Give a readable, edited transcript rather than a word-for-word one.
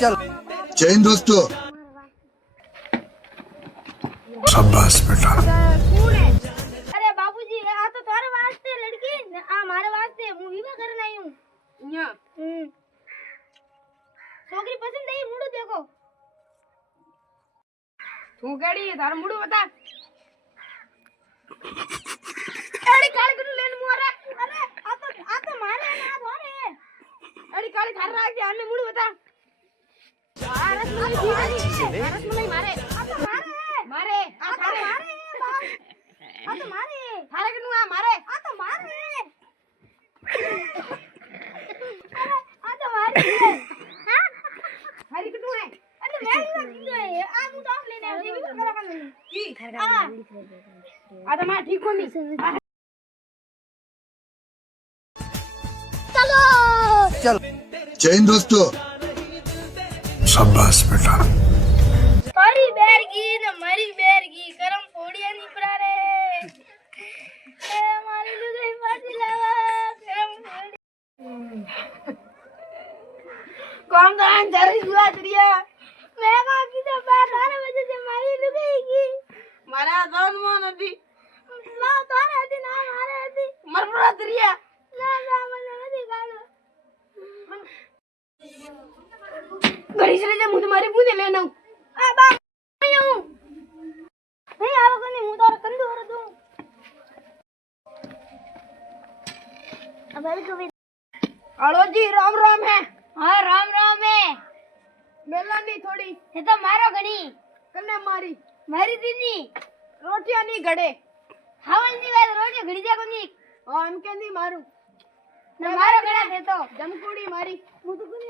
चल जय हिंद दोस्तों। शाबाश बेटा। अरे बाबूजी आ तो तुम्हारे वास्ते लड़की आ हमारे वास्ते हूं विवाह करने आई हूं यहां छोकरी पसंद है मुड़ो देखो तू केड़ी है थार मुड़ो बता एड़ी काली कनु लेन मोरे अरे आ तो मारे ना धोरे एड़ी काली थार राख दे आने मुड़ो बता रसमलाई मारे आ तो मारे आ थारे मारे आ तो मारे थारे कनु आ मारे आ तो मारे अरे आ तो मारे हां हरी कनु है अरे मैं ही दिंदो है आ मु तो लेने आ देवी करा कनु की आ तो मार ठीक कोनी चलो चल जय हिंद दोस्तों। शाबाश बेटा। तारी बैरगी न मरी बैरगी करम फोड़िया नी परा रे ए मारी लुगाई फाटी लावा करम फोड़ी कौन दान जरी हुआ दरिया मैं का की तो 12 बजे से मारी लुगाई की मारा दोन मन दी ना तारे दी ना मारे दी मरपुरा दरिया ना मने मदी गालो घड़ी से ले मुझे मारी मुझे लेना आ बा नहीं आओ कने मु तार कंदो हर दूं अब आई को हेलो जी राम राम है हां राम राम है मेलानी थोड़ी ये तो मारो घणी कने मारी मारी दीनी रोटियां नी घड़े हावन नी वे रोटी घड़ी जा कोनी हां हम के नी मारू न मारो घड़ा थे तो जमकुड़ी मारी मु तो कोनी